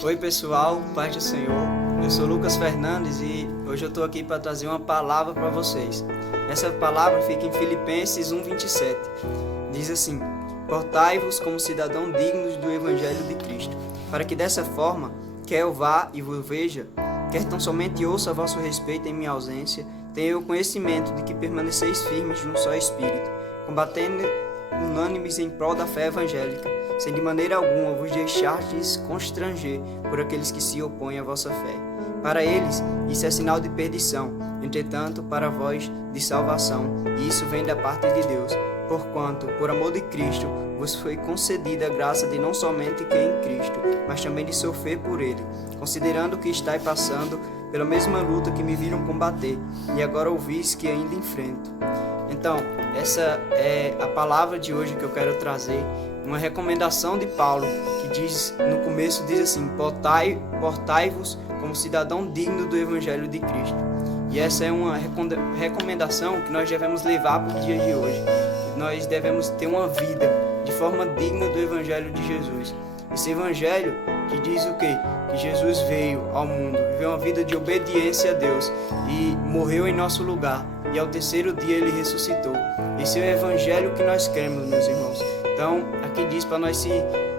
Oi pessoal, paz do Senhor. Eu sou Lucas Fernandes e hoje eu estou aqui para trazer uma palavra para vocês. Essa palavra fica em Filipenses 1:27. Diz assim: portai-vos como cidadãos dignos do Evangelho de Cristo, para que dessa forma, quer eu vá e vos veja, quer tão somente ouça a vosso respeito em minha ausência, tenha eu conhecimento de que permaneceis firmes num só Espírito, combatendo unânimes em prol da fé evangélica, sem de maneira alguma vos deixardes constranger por aqueles que se opõem à vossa fé. Para eles, isso é sinal de perdição, entretanto, para vós, de salvação, e isso vem da parte de Deus, porquanto, por amor de Cristo, vos foi concedida a graça de não somente crer em Cristo, mas também de sofrer por Ele, considerando que estáis passando pela mesma luta que me viram combater, e agora ouvis que ainda enfrento. Então, essa é a palavra de hoje que eu quero trazer, uma recomendação de Paulo, que diz, no começo diz assim: portai-vos como cidadão digno do Evangelho de Cristo. E essa é uma recomendação que nós devemos levar para o dia de hoje. Nós devemos ter uma vida de forma digna do Evangelho de Jesus. Esse Evangelho que diz o quê? Que Jesus veio ao mundo, viveu uma vida de obediência a Deus e morreu em nosso lugar. E ao terceiro dia ele ressuscitou. Esse é o Evangelho que nós cremos, meus irmãos. Então, aqui diz para nós se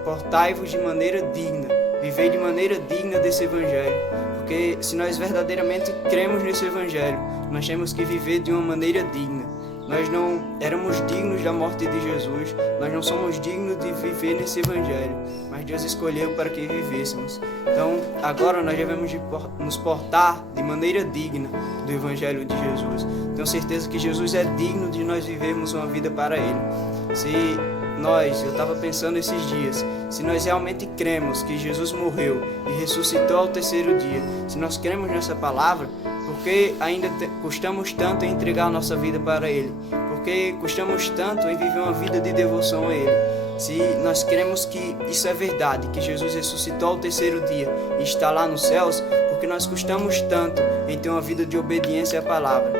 portai-vos de maneira digna, viver de maneira digna desse Evangelho. Porque se nós verdadeiramente cremos nesse Evangelho, nós temos que viver de uma maneira digna. Nós não éramos dignos da morte de Jesus, nós não somos dignos de viver nesse Evangelho, mas Deus escolheu para que vivêssemos. Então, agora nós devemos nos portar de maneira digna do Evangelho de Jesus. Tenho certeza que Jesus é digno de nós vivermos uma vida para Ele. Eu estava pensando esses dias, se nós realmente cremos que Jesus morreu e ressuscitou ao terceiro dia, se nós cremos nessa palavra, por que ainda custamos tanto em entregar a nossa vida para Ele? Por que custamos tanto em viver uma vida de devoção a Ele? Se nós cremos que isso é verdade, que Jesus ressuscitou ao terceiro dia e está lá nos céus, por que nós custamos tanto em ter uma vida de obediência à palavra?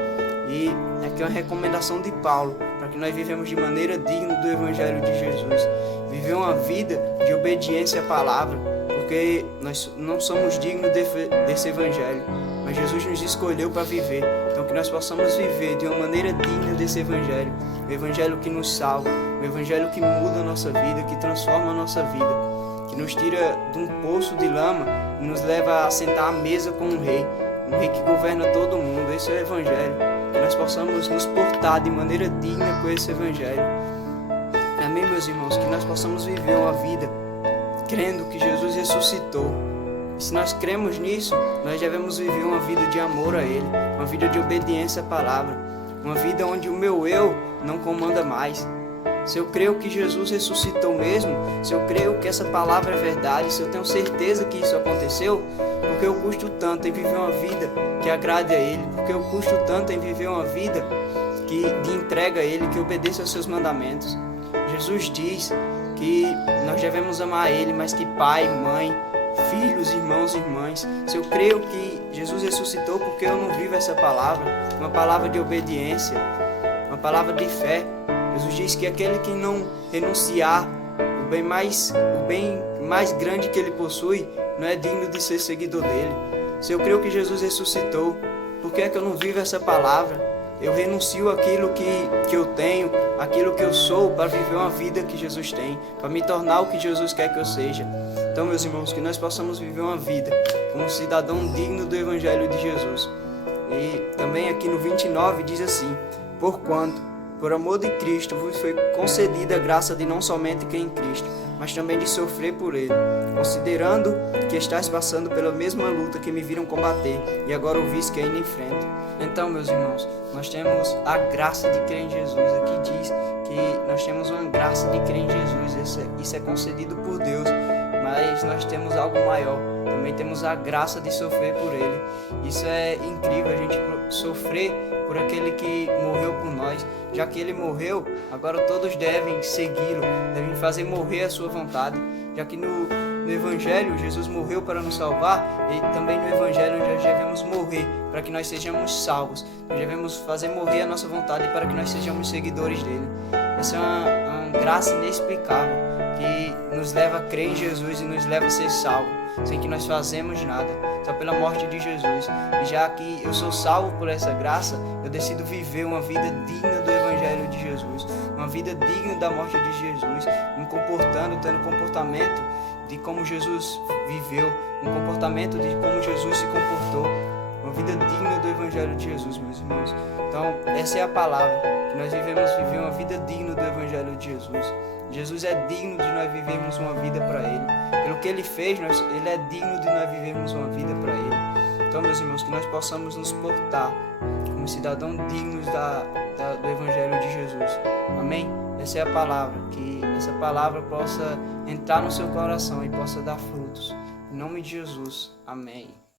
E aqui é uma recomendação de Paulo, para que nós vivemos de maneira digna do Evangelho de Jesus. Viver uma vida de obediência à palavra, porque nós não somos dignos desse Evangelho, mas Jesus nos escolheu para viver. Então que nós possamos viver de uma maneira digna desse Evangelho. O Evangelho que nos salva, o Evangelho que muda a nossa vida, que transforma a nossa vida, que nos tira de um poço de lama e nos leva a sentar à mesa com um rei que governa todo mundo. Esse é o Evangelho. Que nós possamos nos portar de maneira digna com esse Evangelho. Amém, meus irmãos? Que nós possamos viver uma vida crendo que Jesus ressuscitou. E se nós cremos nisso, nós devemos viver uma vida de amor a Ele, uma vida de obediência à palavra, uma vida onde o meu eu não comanda mais. Se eu creio que Jesus ressuscitou mesmo, se eu creio que essa palavra é verdade, se eu tenho certeza que isso aconteceu, porque eu custo tanto em viver uma vida que agrade a Ele, porque eu custo tanto em viver uma vida de entrega a Ele, que obedeça aos seus mandamentos. Jesus diz que nós devemos amar a Ele, mas que pai, mãe, filhos, irmãos e irmãs. Se eu creio que Jesus ressuscitou, porque eu não vivo essa palavra, uma palavra de obediência, uma palavra de fé. Jesus diz que aquele que não renunciar o bem mais grande que ele possui, não é digno de ser seguidor dele. Se eu creio que Jesus ressuscitou, por que é que eu não vivo essa palavra? Eu renuncio aquilo que eu tenho, aquilo que eu sou, para viver uma vida que Jesus tem, para me tornar o que Jesus quer que eu seja. Então, meus irmãos, que nós possamos viver uma vida como um cidadão digno do Evangelho de Jesus. E também aqui no 29 diz assim: porquanto, por amor de Cristo, vos foi concedida a graça de não somente crer em Cristo, mas também de sofrer por Ele, considerando que estáis passando pela mesma luta que me viram combater, e agora ouvis que ainda enfrento. Então, meus irmãos, nós temos a graça de crer em Jesus. Aqui diz que nós temos uma graça de crer em Jesus, isso é concedido por Deus, mas nós temos algo maior, também temos a graça de sofrer por Ele. Isso é incrível, a gente sofrer por aquele que morreu por nós. Já que Ele morreu, agora todos devem segui-lo, devem fazer morrer a sua vontade. Já que no Evangelho Jesus morreu para nos salvar, e também no Evangelho nós devemos morrer para que nós sejamos salvos. Nós devemos fazer morrer a nossa vontade para que nós sejamos seguidores dele. essa é uma graça inexplicável que nos leva a crer em Jesus e nos leva a ser salvo, sem que nós fazemos nada, só pela morte de Jesus. E já que eu sou salvo por essa graça, eu decido viver uma vida digna do Evangelho de Jesus, uma vida digna da morte de Jesus, me comportando, tendo comportamento de como Jesus viveu, um comportamento de como Jesus se comportou, uma vida digna do Evangelho de Jesus, meus irmãos. Então, essa é a palavra, que nós devemos viver uma vida digna do Evangelho de Jesus. Jesus é digno de nós vivermos uma vida para Ele. Pelo que Ele fez, Ele é digno de nós vivermos uma vida para Ele. Então, meus irmãos, que nós possamos nos portar como cidadãos dignos do Evangelho de Jesus. Amém? Essa é a palavra, que essa palavra possa entrar no seu coração e possa dar frutos. Em nome de Jesus. Amém.